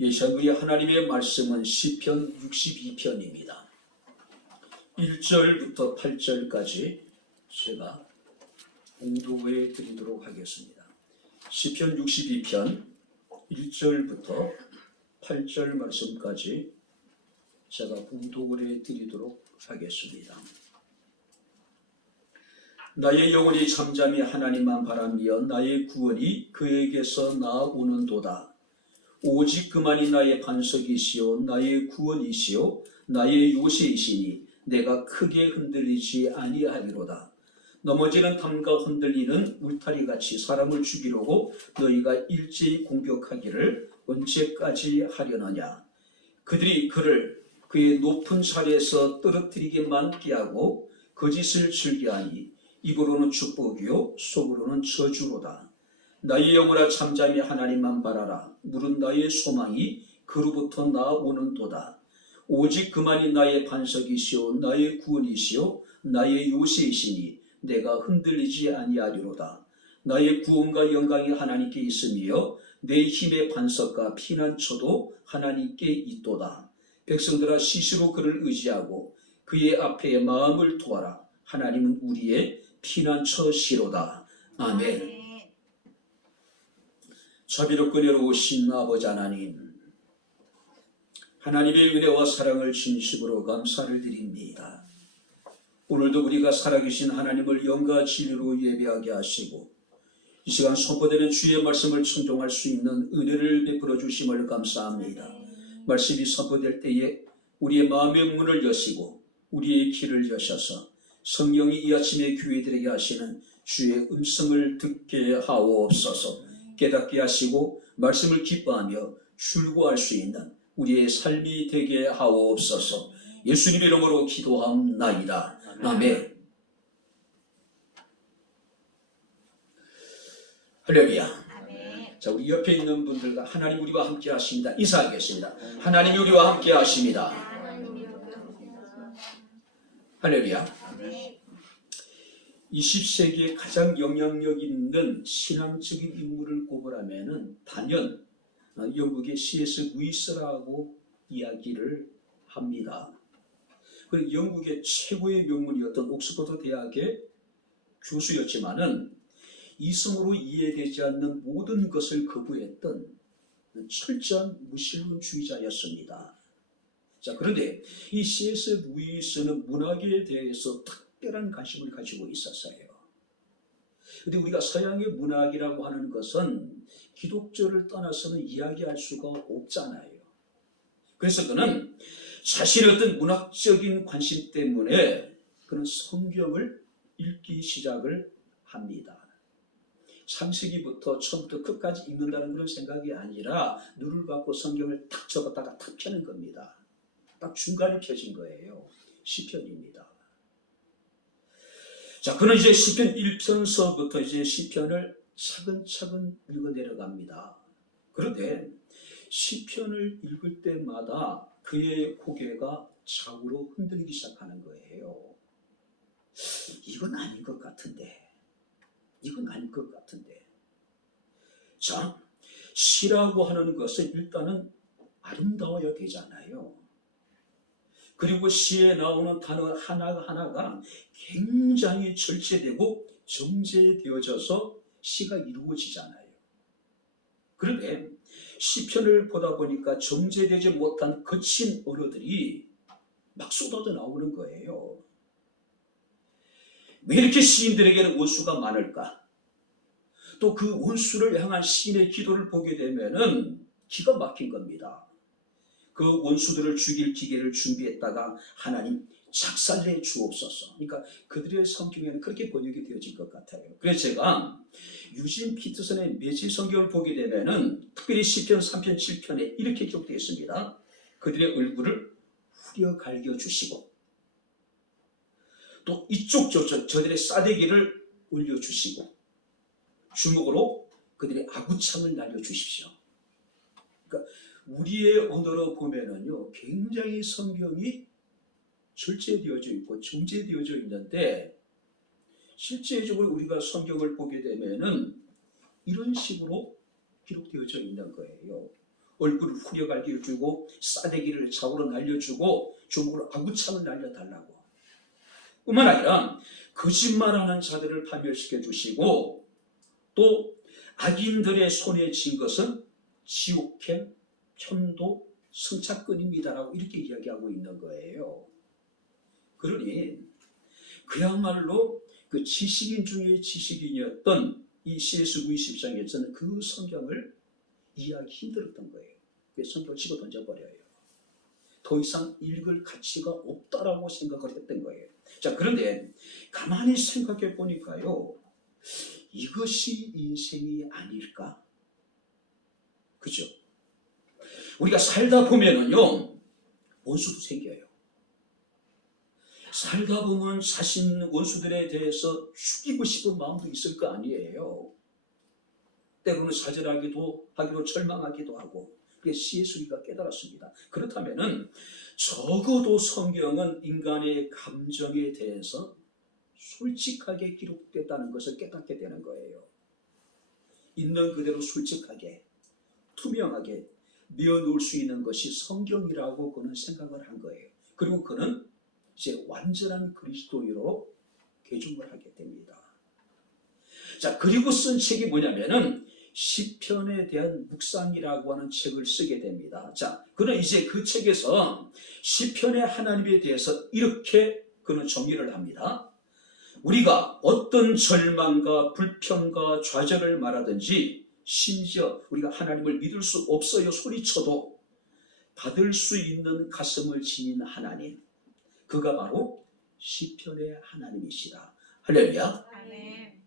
예시하의 하나님의 말씀은 시편 62편입니다. 1절부터 8절까지 제가 공독해 드리도록 하겠습니다. 시편 62편 1절부터 8절 말씀까지 제가 공독을 해 드리도록 하겠습니다. 나의 영혼이 잠잠히 하나님만 바라며 나의 구원이 그에게서 나오는도다. 오직 그만이 나의 반석이시요 나의 구원이시요 나의 요새이시니 내가 크게 흔들리지 아니하리로다. 넘어지는 담과 흔들리는 울타리같이 사람을 죽이려고 너희가 일제히 공격하기를 언제까지 하려느냐. 그들이 그를 그의 높은 자리에서 떨어뜨리기만 깨하고 거짓을 즐겨하니 입으로는 축복이요 속으로는 저주로다. 나의 영혼아 잠잠히 하나님만 바라라. 물은 나의 소망이 그로부터 나오는도다. 오직 그만이 나의 반석이시요 나의 구원이시요 나의 요새이시니 내가 흔들리지 아니하리로다. 나의 구원과 영광이 하나님께 있으며 내 힘의 반석과 피난처도 하나님께 있도다. 백성들아 시시로 그를 의지하고 그의 앞에 마음을 두어라. 하나님은 우리의 피난처시로다. 아멘. 자비롭고 은혜로우신 아버지 하나님, 하나님의 은혜와 사랑을 진심으로 감사를 드립니다. 오늘도 우리가 살아계신 하나님을 영과 진리로 예배하게 하시고 이 시간 선포되는 주의 말씀을 청종할 수 있는 은혜를 베풀어 주심을 감사합니다. 말씀이 선포될 때에 우리의 마음의 문을 여시고 우리의 귀를 여셔서 성령이 이 아침에 교회들에게 하시는 주의 음성을 듣게 하옵소서. 깨닫게 하시고 말씀을 기뻐하며 출구할 수 있는 우리의 삶이 되게 하옵소서. 예수님의 이름으로 기도함나이다. 아멘. 할렐루야. 자, 우리 옆에 있는 분들과 하나님 우리와 함께 하십니다. 인사하겠습니다. 하나님이 우리와 함께 하십니다. 할렐루야. 20세기에 가장 영향력 있는 신앙적인 인물을 꼽으라면 단연 영국의 C.S. 루이스라고 이야기를 합니다. 그리고 영국의 최고의 명문이었던 옥스퍼드 대학의 교수였지만은 이성으로 이해되지 않는 모든 것을 거부했던 철저한 무신론주의자였습니다. 자, 그런데 이 C.S. 루이스는 문학에 대해서 특별한 관심을 가지고 있었어요. 그런데 우리가 서양의 문학이라고 하는 것은 기독교를 떠나서는 이야기할 수가 없잖아요. 그래서 그는 자신의 어떤 문학적인 관심 때문에 그는 성경을 읽기 시작을 합니다. 창세기부터 처음부터 끝까지 읽는다는 그런 생각이 아니라 눈을 감고 성경을 탁 접었다가 탁 펴는 겁니다. 딱 중간에 펴진 거예요. 시편입니다. 자, 그는 이제 시편 1편서부터 이제 시편을 차근차근 읽어 내려갑니다. 그런데 시편을 읽을 때마다 그의 고개가 좌우로 흔들리기 시작하는 거예요. 이건 아닌 것 같은데. 이건 아닐 것 같은데. 자, 시라고 하는 것은 일단은 아름다워야 되잖아요. 그리고 시에 나오는 단어 하나하나가 굉장히 절제되고 정제되어져서 시가 이루어지잖아요. 그런데 시편을 보다 보니까 정제되지 못한 거친 언어들이 막 쏟아져 나오는 거예요. 왜 이렇게 시인들에게는 원수가 많을까? 또 그 원수를 향한 시인의 기도를 보게 되면은 기가 막힌 겁니다. 그 원수들을 죽일 기계를 준비했다가 하나님 작살내 주옵소서. 그러니까 그들의 성경에는 그렇게 번역이 되어질 것 같아요. 그래서 제가 유진 피터슨의 매질 성경을 보게 되면은 특별히 시편 3편 7편에 이렇게 기록되어 있습니다. 그들의 얼굴을 후려 갈겨 주시고 또 이쪽 저들의 싸대기를 올려주시고 주먹으로 그들의 아구창을 날려주십시오. 그러니까 우리의 언어로 보면은요, 굉장히 성경이 절제되어져 있고 정제되어져 있는데 실제적으로 우리가 성경을 보게 되면은 이런 식으로 기록되어져 있는 거예요. 얼굴을 후려갈게 해주고 싸대기를 좌우로 날려주고 주먹으로 아구창을 날려달라고. 뿐만 아니라 거짓말하는 자들을 파멸시켜 주시고 또 악인들의 손에 쥔 것은 지옥행, 편도, 승차권입니다라고 이렇게 이야기하고 있는 거예요. 그러니 그야말로 그 지식인 중에 지식인이었던 이 C.S. 루이스 입장에서는 그 성경을 이해하기 힘들었던 거예요. 그래서 성경을 집어 던져버려요. 더 이상 읽을 가치가 없다라고 생각을 했던 거예요. 자, 그런데 가만히 생각해 보니까요, 이것이 인생이 아닐까? 그죠? 우리가 살다 보면은요, 원수도 생겨요. 살다 보면 자신 원수들에 대해서 죽이고 싶은 마음도 있을 거 아니에요. 때로는 사절하기도 하기도 절망하기도 하고. 그게 C.S. 루이스가 깨달았습니다. 그렇다면은 적어도 성경은 인간의 감정에 대해서 솔직하게 기록됐다는 것을 깨닫게 되는 거예요. 있는 그대로 솔직하게, 투명하게 내어놓을 수 있는 것이 성경이라고 그는 생각을 한 거예요. 그리고 그는 이제 완전한 그리스도인으로 개종을 하게 됩니다. 자, 그리고 쓴 책이 뭐냐면은 시편에 대한 묵상이라고 하는 책을 쓰게 됩니다. 자, 그는 이제 그 책에서 시편의 하나님에 대해서 이렇게 그는 정의를 합니다. 우리가 어떤 절망과 불평과 좌절을 말하든지 심지어 우리가 하나님을 믿을 수 없어요 소리쳐도 받을 수 있는 가슴을 지닌 하나님, 그가 바로 시편의 하나님이시라. 할렐루야. 아멘.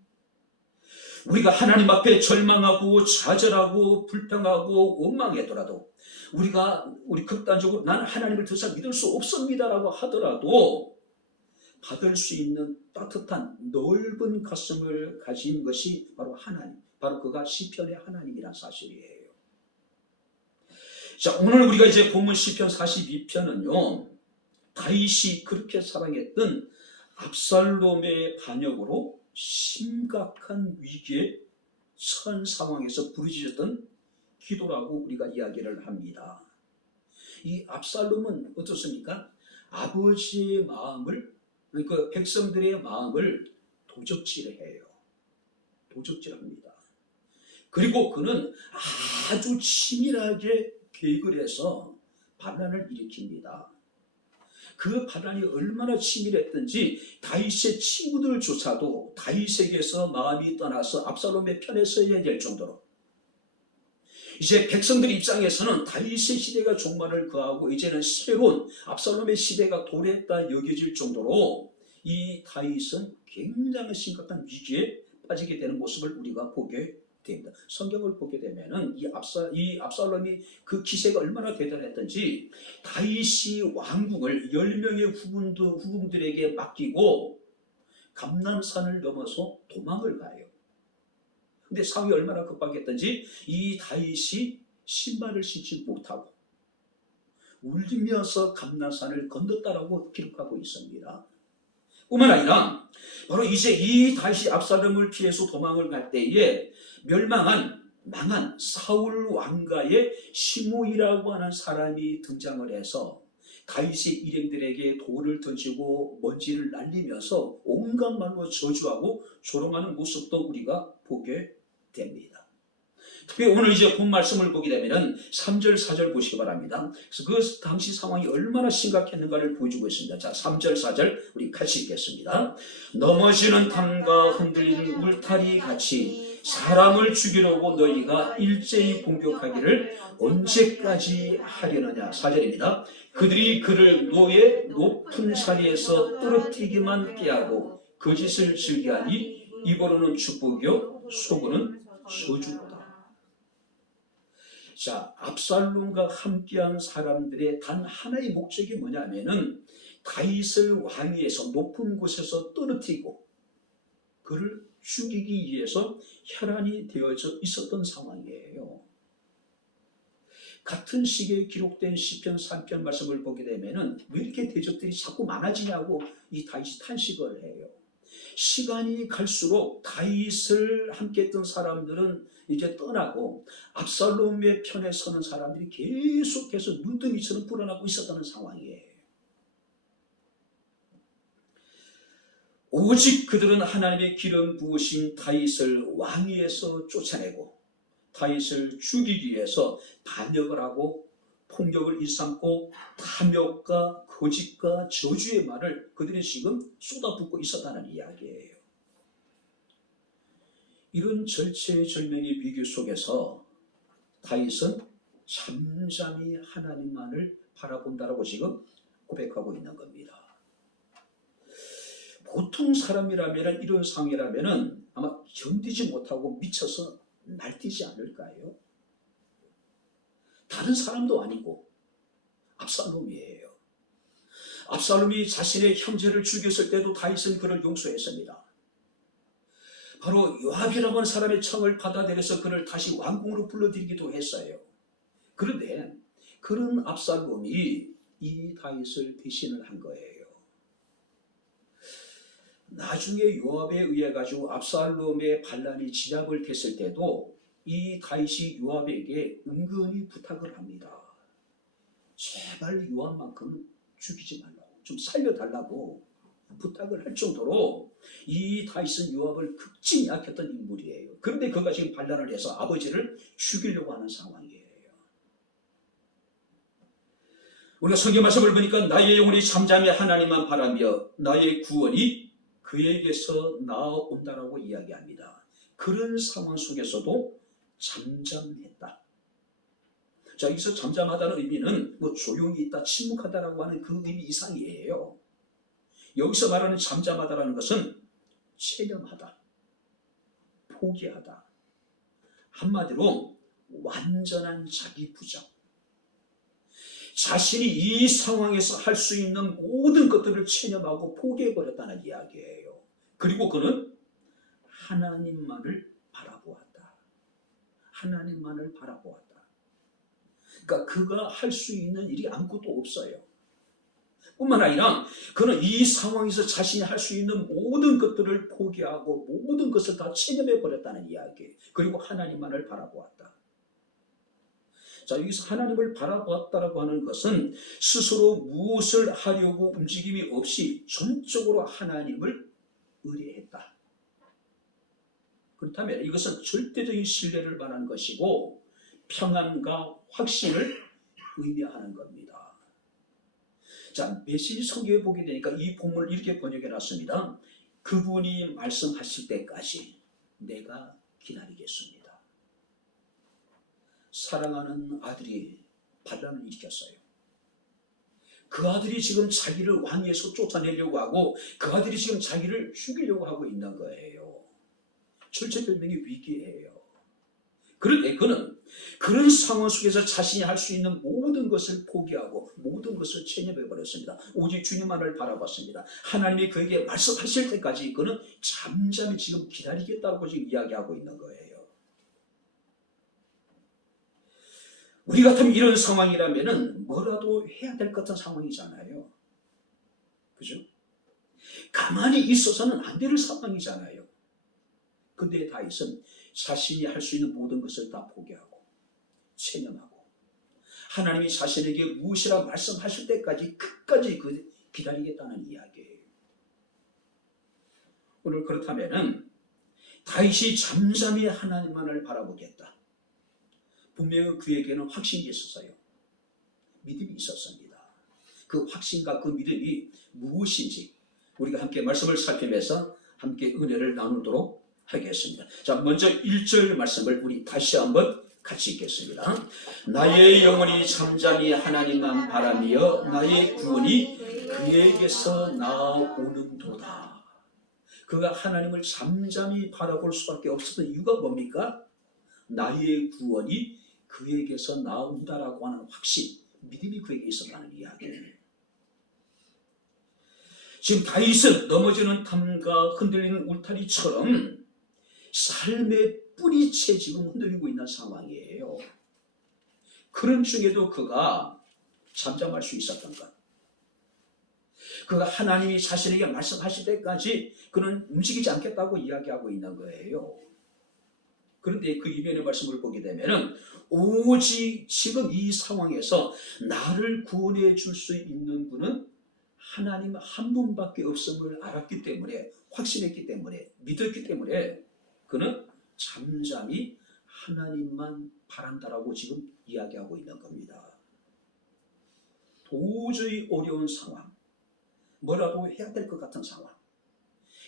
우리가 하나님 앞에 절망하고 좌절하고 불평하고 원망하더라도 우리 극단적으로 나는 하나님을 더 이상 믿을 수 없습니다라고 하더라도 받을 수 있는 따뜻한 넓은 가슴을 가진 것이 바로 하나님, 바로 그가 시편의 하나님이란 사실이에요. 자, 오늘 우리가 이제 본문 시편 42편은요, 다윗이 그렇게 사랑했던 압살롬의 반역으로 심각한 위기에 처한 상황에서 부르짖었던 기도라고 우리가 이야기를 합니다. 이 압살롬은 어떻습니까? 아버지의 마음을, 그러니까 백성들의 마음을 도적질해요. 도적질합니다. 그리고 그는 아주 치밀하게 계획을 해서 반란을 일으킵니다. 그 반란이 얼마나 치밀했던지 다윗의 친구들조차도 다윗에게서 마음이 떠나서 압살롬의 편에 서야 될 정도로, 이제 백성들 입장에서는 다윗의 시대가 종말을 거하고 이제는 새로운 압살롬의 시대가 도래했다 여겨질 정도로 이 다윗은 굉장히 심각한 위기에 빠지게 되는 모습을 우리가 보게 됩니다. 성경을 보게 되면은 이 압살롬이 그 기세가 얼마나 대단했던지 다윗이 왕궁을 10명의 후궁들에게 맡기고 감람산을 넘어서 도망을 가요. 근데 상황이 얼마나 급박했던지 이 다윗이 신발을 신지 못하고 울면서 감람산을 건넜다라고 기록하고 있습니다. 뿐만 아니라 바로 이제 이 다윗이 압살롬을 피해서 도망을 갈 때에 망한 사울 왕가의 시므이라고 하는 사람이 등장을 해서 다윗의 일행들에게 돌을 던지고 먼지를 날리면서 온갖 말로 저주하고 조롱하는 모습도 우리가 보게 됩니다. 특히 오늘 이제 본 말씀을 보게 되면은 3절, 4절 보시기 바랍니다. 그래서 그 당시 상황이 얼마나 심각했는가를 보여주고 있습니다. 자, 3절, 4절 우리 같이 읽겠습니다. 넘어지는 담과 흔들리는 울타리 같이 사람을 죽이려고 너희가 일제히 공격하기를 언제까지 하려느냐. 4절입니다. 그들이 그를 노예 높은 자리에서 떨어뜨리기만 깨하고 거짓을 즐겨하니 입으로는 축복이요 속으로는 저주로다. 자, 압살롬과 함께한 사람들의 단 하나의 목적이 뭐냐면은 다윗을 왕위에서 높은 곳에서 떨어뜨리고 그를 죽이기 위해서 혈안이 되어져 있었던 상황이에요. 같은 시기에 기록된 시편 3편 말씀을 보게 되면은 왜 이렇게 대적들이 자꾸 많아지냐고 이 다윗이 탄식을 해요. 시간이 갈수록 다윗을 함께했던 사람들은 이제 떠나고 압살롬의 편에 서는 사람들이 계속해서 눈덩이처럼 불어나고 있었다는 상황이에요. 오직 그들은 하나님의 기름 부으신 다윗을 왕위에서 쫓아내고 다윗을 죽이기 위해서 반역을 하고 폭력을 일삼고 탐욕과 거짓과 저주의 말을 그들이 지금 쏟아붓고 있었다는 이야기예요. 이런 절체절명의 위기 속에서 다윗은 잠잠히 하나님만을 바라본다라고 지금 고백하고 있는 겁니다. 보통 사람이라면 이런 상황이라면 아마 견디지 못하고 미쳐서 날뛰지 않을까요? 다른 사람도 아니고 압살롬이에요. 압살롬이 자신의 형제를 죽였을 때도 다윗은 그를 용서했습니다. 바로 요압이라고 하는 사람의 청을 받아들여서 그를 다시 왕궁으로 불러들이기도 했어요. 그런데 그런 압살롬이 이 다윗을 배신을 한 거예요. 나중에 요압에 의해 가지고 압살롬의 반란이 진압을 됐을 때도 이 다윗이 요압에게 은근히 부탁을 합니다. 제발 요압만큼은 죽이지 말라고, 좀 살려달라고 부탁을 할 정도로 이 다윗은 요압을 극진히 약했던 인물이에요. 그런데 그가 지금 반란을 해서 아버지를 죽이려고 하는 상황이에요. 우리가 성경 말씀을 보니까 나의 영혼이 잠잠히 하나님만 바라며 나의 구원이 그에게서 나아온다라고 이야기합니다. 그런 상황 속에서도 잠잠했다. 자, 여기서 잠잠하다는 의미는 뭐 조용히 있다, 침묵하다라고 하는 그 의미 이상이에요. 여기서 말하는 잠잠하다라는 것은 체념하다, 포기하다, 한마디로 완전한 자기 부정. 자신이 이 상황에서 할 수 있는 모든 것들을 체념하고 포기해버렸다는 이야기예요. 그리고 그는 하나님만을 바라보았다. 하나님만을 바라보았다. 그러니까 그가 할 수 있는 일이 아무것도 없어요. 뿐만 아니라 그는 이 상황에서 자신이 할 수 있는 모든 것들을 포기하고 모든 것을 다 체념해버렸다는 이야기. 그리고 하나님만을 바라보았다. 자, 여기서 하나님을 바라보았다라고 하는 것은 스스로 무엇을 하려고 움직임이 없이 전적으로 하나님을 의뢰했다. 그렇다면 이것은 절대적인 신뢰를 말하는 것이고 평안과 확신을 의미하는 겁니다. 자, 메시지 성경에 보게 되니까 이 본문을 이렇게 번역해 놨습니다. 그분이 말씀하실 때까지 내가 기다리겠습니다. 사랑하는 아들이 반란을 일으켰어요. 그 아들이 지금 자기를 왕위에서 쫓아내려고 하고 그 아들이 지금 자기를 죽이려고 하고 있는 거예요. 절체절명의 위기예요. 그런데 그는 그런 상황 속에서 자신이 할 수 있는 모든 것을 포기하고 모든 것을 체념해버렸습니다. 오직 주님만을 바라봤습니다. 하나님이 그에게 말씀하실 때까지 그는 잠잠히 지금 기다리겠다고 지금 이야기하고 있는 거예요. 우리 같으면 이런 상황이라면 뭐라도 해야 될 것 같은 상황이잖아요. 그죠? 가만히 있어서는 안 될 상황이잖아요. 근데 다윗은 자신이 할 수 있는 모든 것을 다 포기하고 체념하고 하나님이 자신에게 무엇이라 말씀하실 때까지 끝까지 기다리겠다는 이야기예요. 오늘 그렇다면 다윗이 잠잠히 하나님만을 바라보겠다. 분명히 그에게는 확신이 있었어요. 믿음이 있었습니다. 그 확신과 그 믿음이 무엇인지 우리가 함께 말씀을 살피면서 함께 은혜를 나누도록 하겠습니다. 자, 먼저 1절 말씀을 우리 다시 한번 같이 읽겠습니다. 나의 영혼이 잠잠히 하나님만 바라며 나의 구원이 그에게서 나오는도다. 그가 하나님을 잠잠히 바라볼 수밖에 없었던 이유가 뭡니까? 나의 구원이 그에게서 나온다라고 하는 확신, 믿음이 그에게 있었다는 이야기예요. 지금 다윗은 넘어지는 담과 흔들리는 울타리처럼 삶의 뿌리채 지금 흔들리고 있는 상황이에요. 그런 중에도 그가 잠잠할 수 있었던 것. 그가 하나님이 자신에게 말씀하실 때까지 그는 움직이지 않겠다고 이야기하고 있는 거예요. 그런데 그 이면의 말씀을 보게 되면은 오직 지금 이 상황에서 나를 구원해 줄 수 있는 분은 하나님 한 분밖에 없음을 알았기 때문에, 확신했기 때문에, 믿었기 때문에 그는 잠잠히 하나님만 바란다라고 지금 이야기하고 있는 겁니다. 도저히 어려운 상황, 뭐라도 해야 될 것 같은 상황,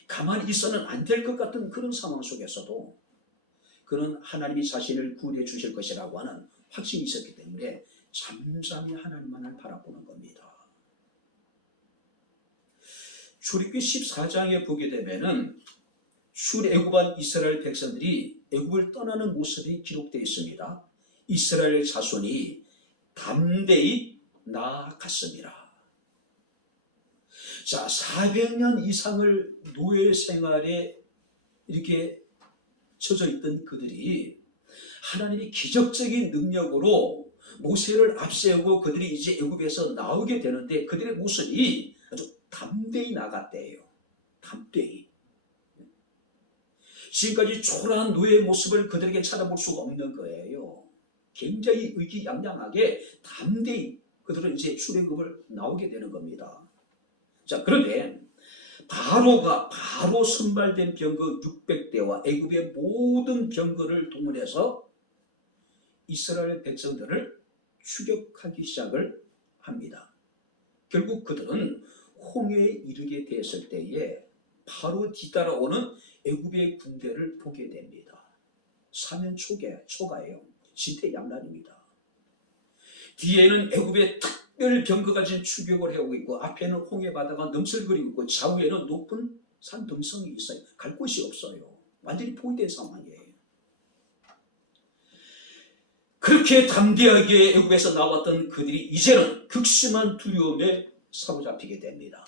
가만히 있어는 안 될 것 같은 그런 상황 속에서도 그는 하나님이 자신을 구원해 주실 것이라고 하는 확신이 있었기 때문에 잠잠히 하나님만을 바라보는 겁니다. 출애굽기 14장에 보게 되면은 출애굽한 이스라엘 백성들이 애굽을 떠나는 모습이 기록되어 있습니다. 이스라엘 자손이 담대히 나아갔습니다. 자, 400년 이상을 노예 생활에 이렇게 처져 있던 그들이 하나님이 기적적인 능력으로 모세를 앞세우고 그들이 이제 애굽에서 나오게 되는데 그들의 모습이 아주 담대히 나갔대요. 담대히. 지금까지 초라한 노예의 모습을 그들에게 찾아볼 수가 없는 거예요. 굉장히 의기양양하게 담대히 그들은 이제 출애굽을 나오게 되는 겁니다. 자, 그런데 바로 선발된 병거 600대와 애굽의 모든 병거를 동원해서 이스라엘 백성들을 추격하기 시작을 합니다. 결국 그들은 홍해에 이르게 됐을 때에 바로 뒤따라오는 애굽의 군대를 보게 됩니다. 사면 초가예요. 진퇴양난입니다. 뒤에는 애굽의 특별 병거가 지금 추격을 해오고 있고 앞에는 홍해 바다가 넘설거리고 있고 좌우에는 높은 산 등성이 있어요. 갈 곳이 없어요. 완전히 포위된 상황이에요. 그렇게 담대하게 애굽에서 나왔던 그들이 이제는 극심한 두려움에 사로잡히게 됩니다.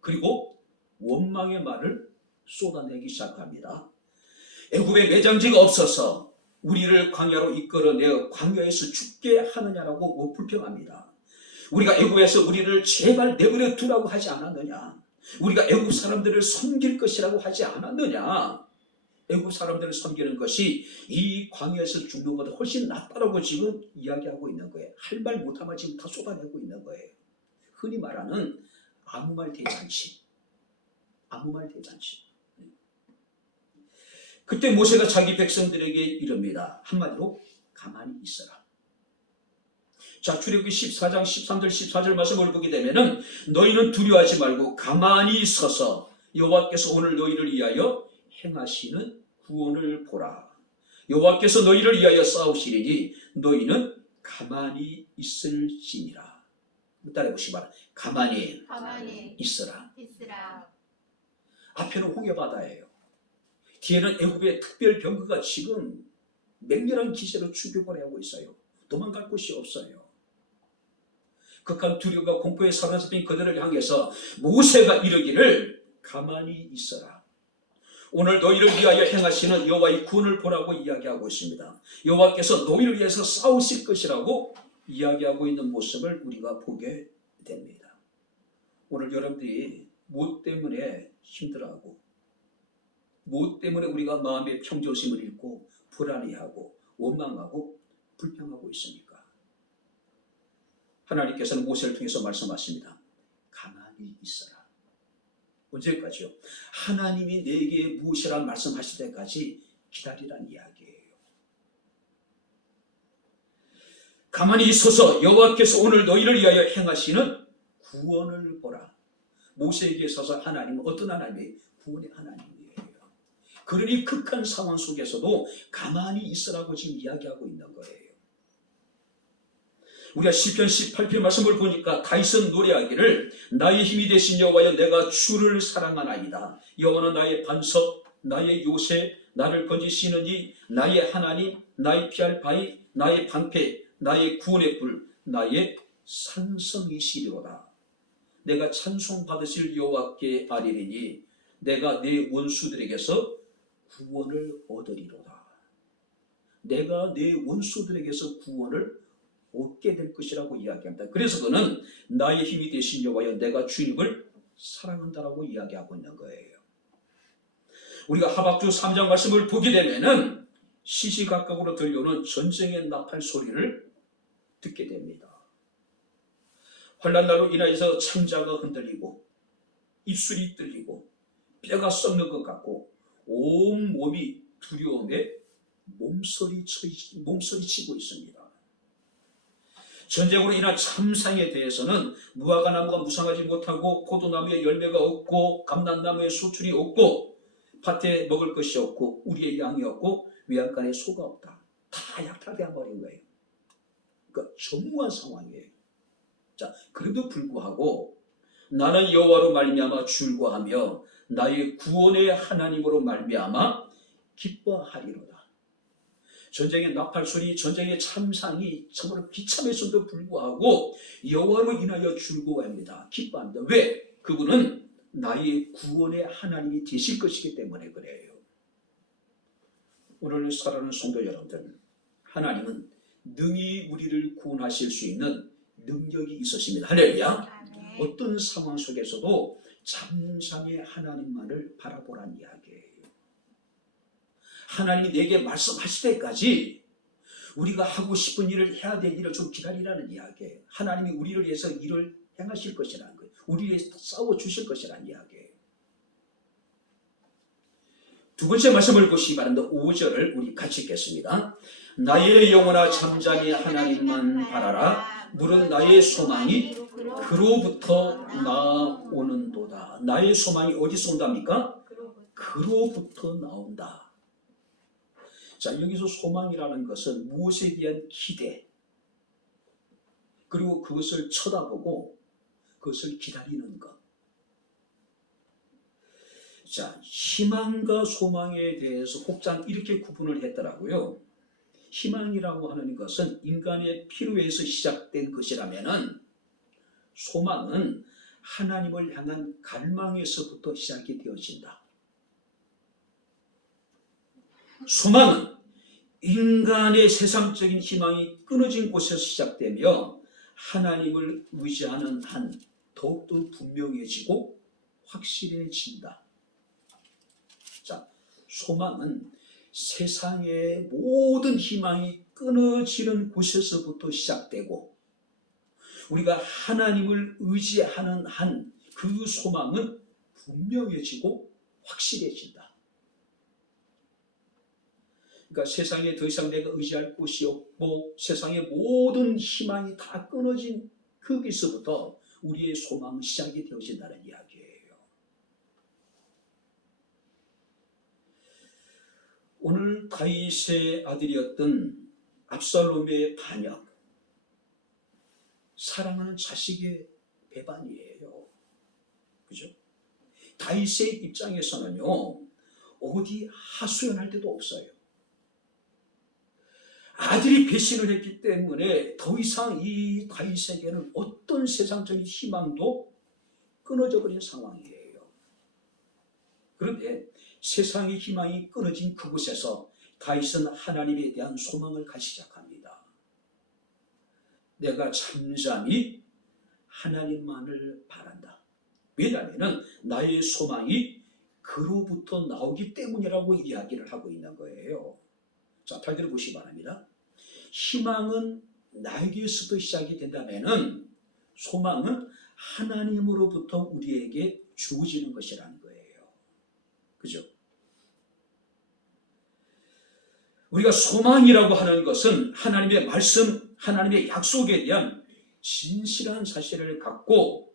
그리고 원망의 말을 쏟아내기 시작합니다. 애굽에 매장지가 없어서 우리를 광야로 이끌어내어 광야에서 죽게 하느냐라고 불평합니다. 우리가 애굽에서 우리를 제발 내버려 두라고 하지 않았느냐? 우리가 애굽 사람들을 섬길 것이라고 하지 않았느냐? 애굽 사람들을 섬기는 것이 이 광야에서 죽는 것보다 훨씬 낫다라고 지금 이야기하고 있는 거예요. 할 말 못하면 지금 다 쏟아내고 있는 거예요. 흔히 말하는 아무 말 대잔치. 아무 말 대잔치. 그때 모세가 자기 백성들에게 이릅니다. 한마디로 가만히 있어라. 자, 출애굽기 14장 13절 14절 말씀을 보게 되면은 너희는 두려워하지 말고 가만히 서서 여호와께서 오늘 너희를 위하여 행하시는 구원을 보라. 여호와께서 너희를 위하여 싸우시리니 너희는 가만히 있을지니라. 따라해보시기 바랍니다. 가만히 있어라. 앞에는 홍해바다예요. 뒤에는 애굽의 특별 병거가 지금 맹렬한 기세로 추격을 하고 있어요. 도망갈 곳이 없어요. 극한 두려움과 공포에 사로잡힌 그들을 향해서 모세가 이르기를 가만히 있어라. 오늘 너희를 위하여 행하시는 여호와의 구원을 보라고 이야기하고 있습니다. 여호와께서 너희를 위해서 싸우실 것이라고 이야기하고 있는 모습을 우리가 보게 됩니다. 오늘 여러분들이 무엇 때문에 힘들어하고 무엇 때문에 우리가 마음의 평정심을 잃고 불안해하고 원망하고 불평하고 있습니까? 하나님께서는 모세를 통해서 말씀하십니다. 가만히 있어라. 언제까지요? 하나님이 내게 무엇이라 말씀하실 때까지 기다리란 이야기예요. 가만히 있어서 여호와께서 오늘 너희를 위하여 행하시는 구원을 보라. 모세에게 있어서 하나님은 어떤 하나님이에요? 구원의 하나님이에요. 그러니 극한 상황 속에서도 가만히 있으라고 지금 이야기하고 있는 거예요. 우리가 시편 18편 말씀을 보니까 다윗은 노래하기를 나의 힘이 되신 여호와여 내가 주를 사랑하나이다. 여호와는 나의 반석 나의 요새 나를 건지시느니 나의 하나님 나의 피할 바위 나의 방패 나의 구원의 뿔 나의 산성이시리로다. 내가 찬송받으실 여호와께 아뢰리니 내가 내 원수들에게서 구원을 얻으리로다. 내가 내 원수들에게서 구원을 얻게 될 것이라고 이야기합니다. 그래서 그는 나의 힘이 되신 여호와여 내가 주님을 사랑한다라고 이야기하고 있는 거예요. 우리가 하박국 3장 말씀을 보게 되면은 시시각각으로 들려오는 전쟁의 나팔 소리를 듣게 됩니다. 환난날로 인하여서 창자가 흔들리고 입술이 떨리고 뼈가 썩는 것 같고 온 몸이 두려움에 몸서리치고 있습니다. 전쟁으로 인한 참상에 대해서는 무화과나무가 무성하지 못하고 포도나무에 열매가 없고 감람나무에 수출이 없고 밭에 먹을 것이 없고 우리의 양이 없고 외양간에 소가 없다. 다 약탈되어 버린 거예요. 그러니까 전무한 상황이에요. 자, 그래도 불구하고 나는 여호와로 말미암아 즐거워하며 나의 구원의 하나님으로 말미암아 기뻐하리로다. 전쟁의 나팔소리, 전쟁의 참상이 정말 비참했음에도 불구하고 여호와로 인하여 즐거워합니다. 기뻐합니다. 왜? 그분은 나의 구원의 하나님이 되실 것이기 때문에 그래요. 오늘 사랑하는 성도 여러분들, 하나님은 능히 우리를 구원하실 수 있는 능력이 있으십니다. 할렐루야. 어떤 상황 속에서도 잠잠히 하나님만을 바라보란 이야기예요. 하나님이 내게 말씀하실 때까지 우리가 하고 싶은 일을 해야 될 일을 좀 기다리라는 이야기예요. 하나님이 우리를 위해서 일을 행하실 것이라는 거예요. 우리를 위해서 싸워주실 것이라는 이야기예요. 두 번째 말씀을 보시기 바랍니다. 5절을 우리 같이 읽겠습니다. 나의 영혼아 잠잠히 하나님만 바라라. 물은 나의 소망이 그로부터 나오는도다. 나의 소망이 어디서 온답니까? 그로부터 나온다. 자, 여기서 소망이라는 것은 무엇에 대한 기대, 그리고 그것을 쳐다보고 그것을 기다리는 것. 자, 희망과 소망에 대해서 혹장 이렇게 구분을 했더라고요. 희망이라고 하는 것은 인간의 필요에서 시작된 것이라면은 소망은 하나님을 향한 갈망에서부터 시작이 되어진다. 소망은 인간의 세상적인 희망이 끊어진 곳에서 시작되며 하나님을 의지하는 한 더욱더 분명해지고 확실해진다. 자, 소망은 세상의 모든 희망이 끊어지는 곳에서부터 시작되고 우리가 하나님을 의지하는 한 그 소망은 분명해지고 확실해진다. 그러니까 세상에 더 이상 내가 의지할 곳이 없고 세상의 모든 희망이 다 끊어진 거기서부터 우리의 소망은 시작이 되어진다는 이야기예요. 오늘 다윗의 아들이었던 압살롬의 반역, 사랑하는 자식의 배반이에요. 그죠? 다윗의 입장에서는요, 어디 하소연할 데도 없어요. 아들이 배신을 했기 때문에 더 이상 이 다윗에게는 어떤 세상적인 희망도 끊어져 버린 상황이에요. 그런데 세상의 희망이 끊어진 그곳에서 다윗은 하나님에 대한 소망을 갖기 시작합니다. 내가 잠잠히 하나님만을 바란다. 왜냐하면 나의 소망이 그로부터 나오기 때문이라고 이야기를 하고 있는 거예요. 자, 8절을 보시기 바랍니다. 희망은 나에게서부터 시작이 된다면 소망은 하나님으로부터 우리에게 주어지는 것이라는 거예요. 그죠? 우리가 소망이라고 하는 것은 하나님의 말씀, 하나님의 약속에 대한 진실한 사실을 갖고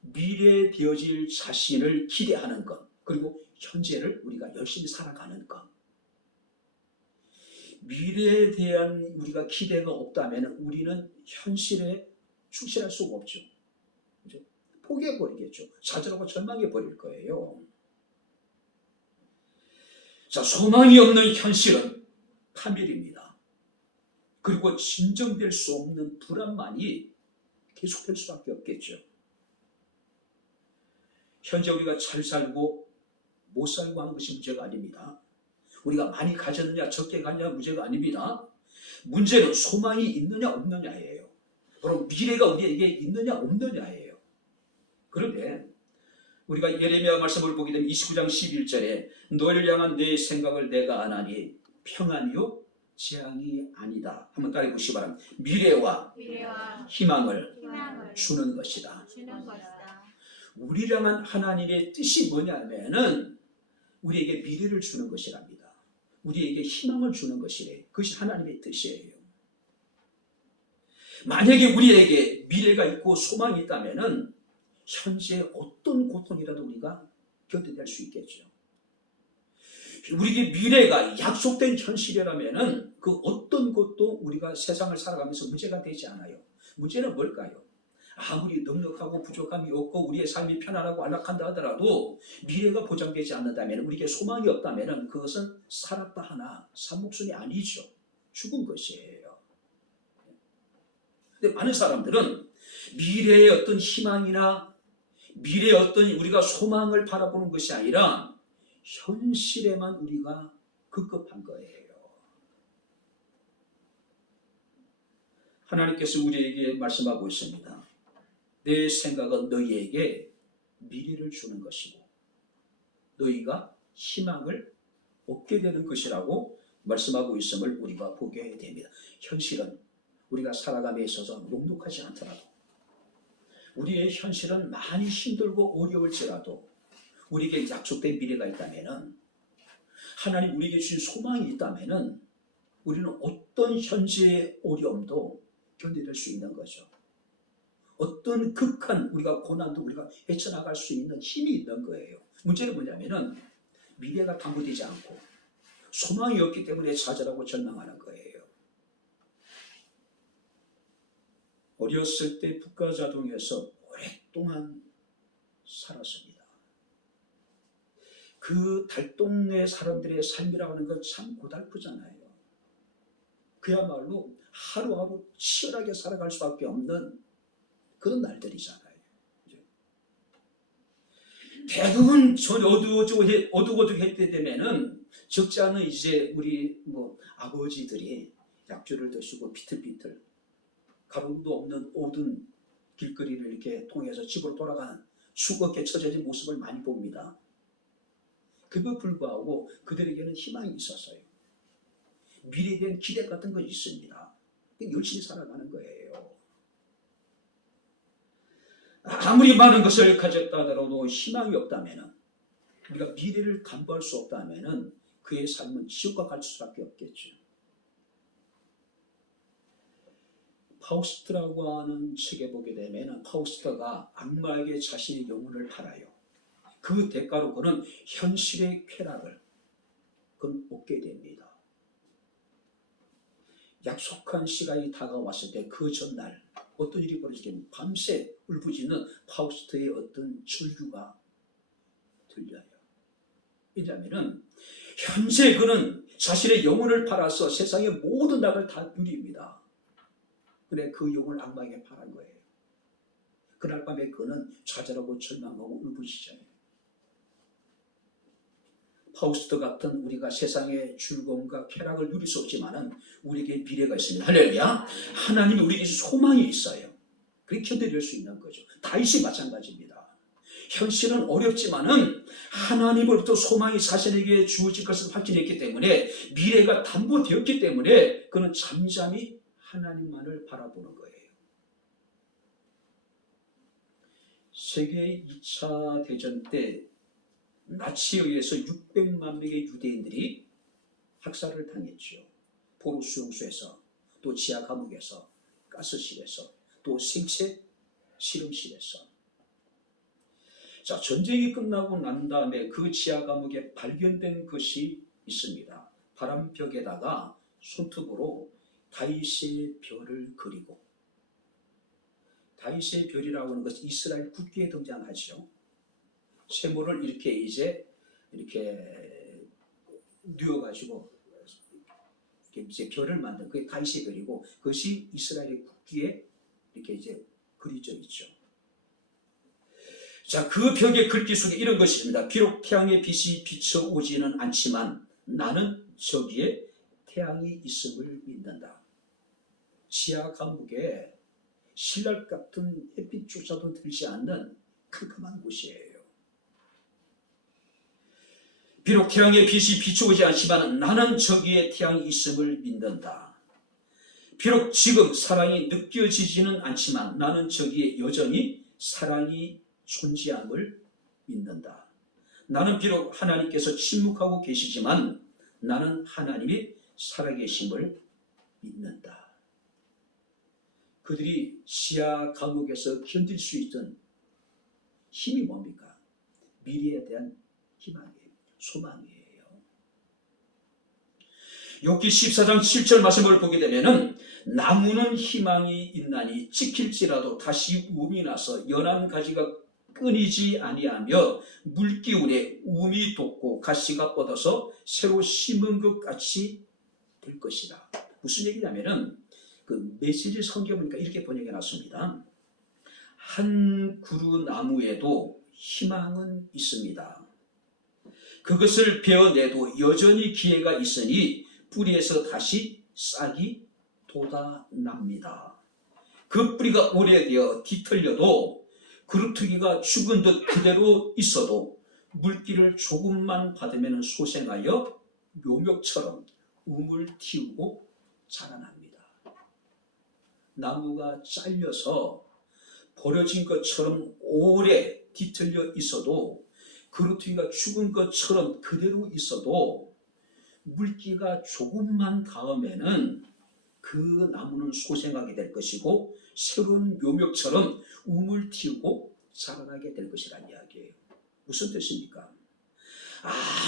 미래에 되어질 자신을 기대하는 것, 그리고 현재를 우리가 열심히 살아가는 것. 미래에 대한 우리가 기대가 없다면 우리는 현실에 충실할 수가 없죠. 그죠? 포기해버리겠죠. 좌절하고 절망해버릴 거예요. 자, 소망이 없는 현실은 파멸입니다. 그리고 진정될 수 없는 불안만이 계속될 수밖에 없겠죠. 현재 우리가 잘 살고 못 살고 하는 것이 문제가 아닙니다. 우리가 많이 가졌느냐 적게 가느냐 문제가 아닙니다. 문제는 소망이 있느냐 없느냐예요. 그럼 미래가 우리에게 있느냐 없느냐예요. 그런데 우리가 예레미야 말씀을 보게 되면 29장 11절에 너희를 향한 내 생각을 내가 아나니 평안이요 재앙이 아니다. 한번 따라해 보시기 바랍니다. 미래와 희망을 주는 것이다. 우리랑한 하나님의 뜻이 뭐냐면은 우리에게 미래를 주는 것이랍니다. 우리에게 희망을 주는 것이래. 그것이 하나님의 뜻이에요. 만약에 우리에게 미래가 있고 소망이 있다면은 현재 어떤 고통이라도 우리가 견뎌낼 수 있겠죠. 우리에게 미래가 약속된 현실이라면은 그 어떤 것도 우리가 세상을 살아가면서 문제가 되지 않아요. 문제는 뭘까요? 아무리 넉넉하고 부족함이 없고 우리의 삶이 편안하고 안락한다 하더라도 미래가 보장되지 않는다면, 우리에게 소망이 없다면 그것은 살았다 하나 산목순이 아니죠. 죽은 것이에요. 근데 많은 사람들은 미래의 어떤 희망이나 미래의 어떤 우리가 소망을 바라보는 것이 아니라 현실에만 우리가 급급한 거예요. 하나님께서 우리에게 말씀하고 있습니다. 내 생각은 너희에게 미래를 주는 것이고 너희가 희망을 얻게 되는 것이라고 말씀하고 있음을 우리가 보게 됩니다. 현실은 우리가 살아감에 있어서 녹록하지 않더라도, 우리의 현실은 많이 힘들고 어려울지라도 우리에게 약속된 미래가 있다면, 하나님 우리에게 주신 소망이 있다면 우리는 어떤 현재의 어려움도 견뎌낼 수 있는 거죠. 어떤 극한 우리가 고난도 우리가 헤쳐나갈 수 있는 힘이 있는 거예요. 문제는 뭐냐면은 미래가 담보되지 않고 소망이 없기 때문에 좌절하고 절망하는 거예요. 어렸을 때 북가자동에서 오랫동안 살았습니다. 그 달동네 사람들의 삶이라고 하는 건 참 고달프잖아요. 그야말로 하루하루 치열하게 살아갈 수밖에 없는 그런 날들이잖아요. 대부분 어둑어둑할 때 되면은 적지 않은 이제 우리 아버지들이 약주를 드시고 비틀비틀 가로도 없는 어두운 길거리를 이렇게 통해서 집으로 돌아가는 수겁게 처져진 모습을 많이 봅니다. 그거 불구하고 그들에게는 희망이 있었어요. 미래에 대한 기대 같은 건 있습니다. 열심히 살아가는 거예요. 아무리 많은 것을 가졌다 하더라도 희망이 없다면, 우리가 미래를 담보할 수 없다면 그의 삶은 지옥과 갈 수밖에 없겠죠. 파우스트라고 하는 책에 보게 되면 파우스트가 악마에게 자신의 영혼을 팔아요. 그 대가로 그는 현실의 쾌락을 그는 얻게 됩니다. 약속한 시간이 다가왔을 때 그 전날 어떤 일이 벌어지겠냐면 밤새 울부짖는 파우스트의 어떤 절규가 들려요. 왜냐하면 현재 그는 자신의 영혼을 팔아서 세상의 모든 낙을 다 누립니다. 그래 그 영혼을 악마에게 팔은 거예요. 그날 밤에 그는 좌절하고 절망하고 울부짖어요. 파우스트 같은 우리가 세상의 즐거움과 쾌락을 누릴 수 없지만은 우리에게 미래가 있습니다. 할렐루야. 하나님이 우리에게 소망이 있어요. 그렇게 견뎌낼 수 있는 거죠. 다윗이 마찬가지입니다. 현실은 어렵지만은 하나님으로부터 소망이 자신에게 주어질 것을 확신했기 때문에, 미래가 담보되었기 때문에 그는 잠잠히 하나님만을 바라보는 거예요. 세계 2차 대전 때 나치에 의해서 600만 명의 유대인들이 학살을 당했죠. 포로 수용소에서, 또 지하 감옥에서, 가스실에서, 또 생체 실험실에서. 자, 전쟁이 끝나고 난 다음에 그 지하 감옥에 발견된 것이 있습니다. 바람벽에다가 손톱으로 다윗의 별을 그리고, 다윗의 별이라고 하는 것은 이스라엘 국기에 등장하죠. 세모를 이렇게 뉘어가지고 이제 별을 만든 그게 다윗의 별이고, 그것이 이스라엘의 국기에 이렇게 이제 그려져 있죠. 자, 그 벽의 글귀 속에 이런 것입니다. 비록 태양의 빛이 비춰오지는 않지만 나는 저기에 태양이 있음을 믿는다. 지하 감옥에 신랄 같은 햇빛조차도 들지 않는 캄캄한 곳이에요. 비록 태양의 빛이 비추오지 않지만 나는 저기에 태양이 있음을 믿는다. 비록 지금 사랑이 느껴지지는 않지만 나는 저기에 여전히 사랑이 존재함을 믿는다. 나는 비록 하나님께서 침묵하고 계시지만 나는 하나님이 살아계심을 믿는다. 그들이 시야 감옥에서 견딜 수 있던 힘이 뭡니까? 미래에 대한 희망이에요. 소망이에요. 욥기 14장 7절 말씀을 보게 되면은 나무는 희망이 있나니 찍힐지라도 다시 움이 나서 연한 가지가 끊이지 아니하며 물기운에 움이 돋고 가시가 뻗어서 새로 심은 것 같이 될 것이다. 무슨 얘기냐면은 그 메시지 성경 보니까 이렇게 번역해 놨습니다. 한 그루 나무에도 희망은 있습니다. 그것을 베어내도 여전히 기회가 있으니 뿌리에서 다시 싹이 돋아납니다. 그 뿌리가 오래되어 뒤틀려도 그루트기가 죽은 듯 그대로 있어도 물기를 조금만 받으면 소생하여 묘목처럼 움을 틔우고 자라납니다. 나무가 잘려서 버려진 것처럼 오래 뒤틀려 있어도 그루트기가 죽은 것처럼 그대로 있어도 물기가 조금만 닿으면은 그 나무는 소생하게 될 것이고 새로운 묘목처럼 움을 틔우고 자라나게 될 것이라는 이야기예요. 무슨 뜻입니까?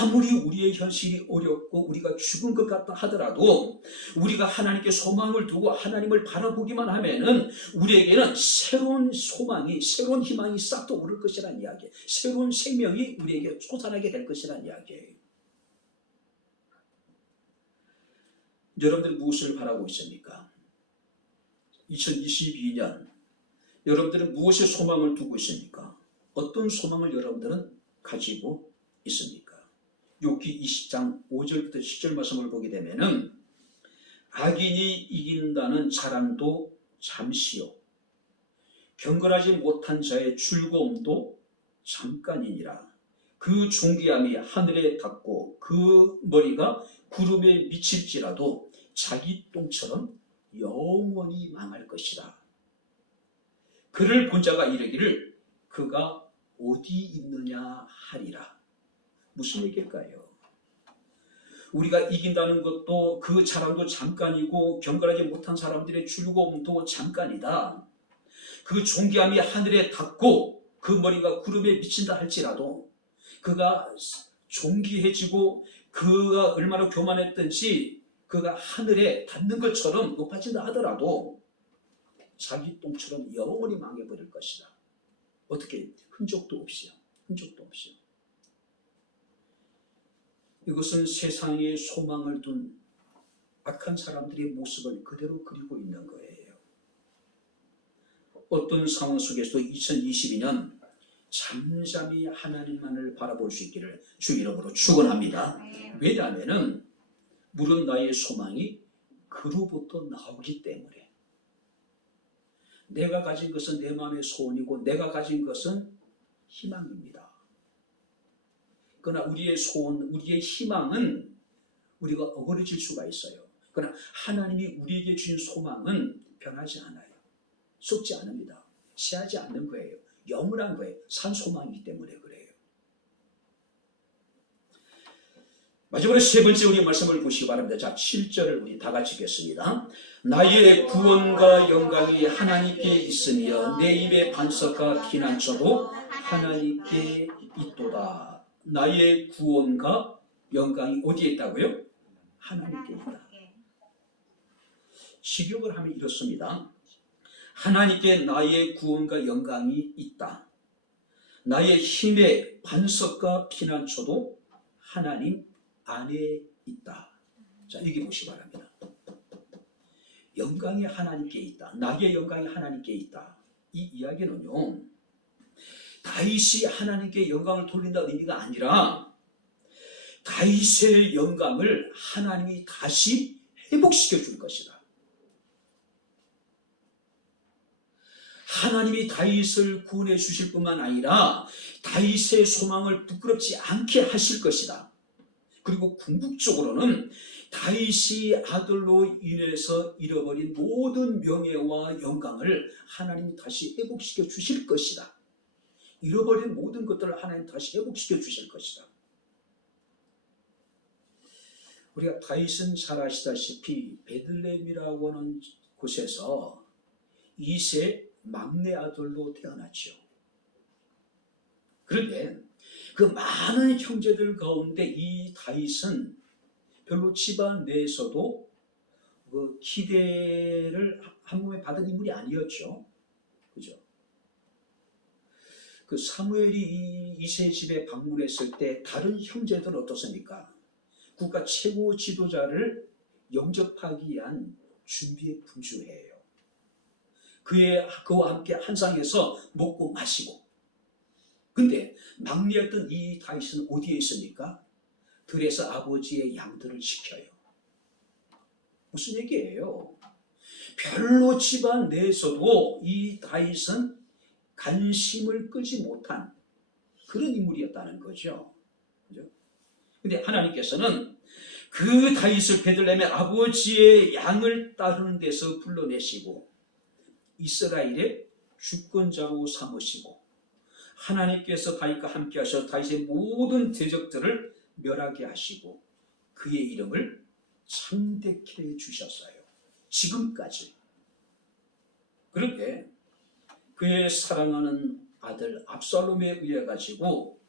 아무리 우리의 현실이 어렵고 우리가 죽은 것 같다 하더라도 우리가 하나님께 소망을 두고 하나님을 바라보기만 하면은 우리에게는 새로운 소망이, 새로운 희망이 싹 떠오를 것이라는 이야기예요. 새로운 생명이 우리에게 솟아나게 될 것이라는 이야기예요. 여러분들 무엇을 바라고 있습니까? 2022년 여러분들은 무엇에 소망을 두고 있습니까? 어떤 소망을 여러분들은 가지고 있습니까? 욥기 20장 5절부터 10절 말씀을 보게 되면은 악인이 이긴다는 자랑도 잠시요 경건하지 못한 자의 즐거움도 잠깐이니라. 그 존귀함이 하늘에 닿고 그 머리가 구름에 미칠지라도 자기 똥처럼 영원히 망할 것이다. 그를 본 자가 이르기를 그가 어디 있느냐 하리라. 무슨 얘기일까요? 우리가 이긴다는 것도 그 자랑도 잠깐이고 경건하지 못한 사람들의 즐거움도 잠깐이다. 그 존귀함이 하늘에 닿고 그 머리가 구름에 미친다 할지라도 그가 존귀해지고 그가 얼마나 교만했든지 그가 하늘에 닿는 것처럼 높아진다 하더라도 자기 똥처럼 영원히 망해버릴 것이다. 어떻게? 흔적도 없이요. 흔적도 없이요. 이것은 세상에 소망을 둔 악한 사람들의 모습을 그대로 그리고 있는 거예요. 어떤 상황 속에서도 2022년 잠잠히 하나님만을 바라볼 수 있기를 주 이름으로 축원합니다. 왜냐하면 물은 나의 소망이 그로부터 나오기 때문에 내가 가진 것은 내 마음의 소원이고 내가 가진 것은 희망입니다. 그러나 우리의 소원, 우리의 희망은 우리가 어그러질 수가 있어요. 그러나 하나님이 우리에게 주신 소망은 변하지 않아요. 썩지 않습니다. 새하지 않는 거예요. 영원한 거예요. 산 소망이기 때문에 그래요. 마지막으로 세 번째 우리 말씀을 보시기 바랍니다. 자, 7절을 우리 다 같이 읽겠습니다. 나의 구원과 영광이 하나님께 있으며 내 입의 반석과 피난처도 하나님께 있도다. 나의 구원과 영광이 어디에 있다고요? 하나님께 있다. 식욕을 하면 이렇습니다. 하나님께 나의 구원과 영광이 있다. 나의 힘의 반석과 피난처도 하나님 안에 있다. 자, 여기 보시기 바랍니다. 영광이 하나님께 있다. 나의 영광이 하나님께 있다. 이 이야기는요, 다윗이 하나님께 영광을 돌린다는 의미가 아니라 다윗의 영광을 하나님이 다시 회복시켜 줄 것이다. 하나님이 다윗을 구원해 주실 뿐만 아니라 다윗의 소망을 부끄럽지 않게 하실 것이다. 그리고 궁극적으로는 다윗이 아들로 인해서 잃어버린 모든 명예와 영광을 하나님이 다시 회복시켜 주실 것이다. 잃어버린 모든 것들을 하나님 다시 회복시켜 주실 것이다. 우리가 다윗은 잘 아시다시피 베들레헴이라고 하는 곳에서 이세 막내 아들로 태어났죠. 그런데 그 많은 형제들 가운데 이 다윗은 별로 집안 내에서도 그 기대를 한 몸에 받은 인물이 아니었죠. 그죠? 그 사무엘이 이세 집에 방문했을 때 다른 형제들은 어떻습니까? 국가 최고 지도자를 영접하기 위한 준비에 분주해요. 그와 함께 한 상에서 먹고 마시고. 근데 막내였던 이 다윗은 어디에 있습니까? 들에서 아버지의 양들을 지켜요. 무슨 얘기예요? 별로 집안 내에서도 이 다윗은 관심을 끄지 못한 그런 인물이었다는 거죠. 그죠? 근데 하나님께서는 그 다윗을 베들레헴의 아버지의 양을 따르는 데서 불러내시고 이스라엘의 주권자로 삼으시고 하나님께서 다윗과 함께 하셔서 다윗의 모든 대적들을 멸하게 하시고 그의 이름을 창대케 해주셨어요. 지금까지. 그렇게 그의 사랑하는 아들 압살롬에 의해 가지고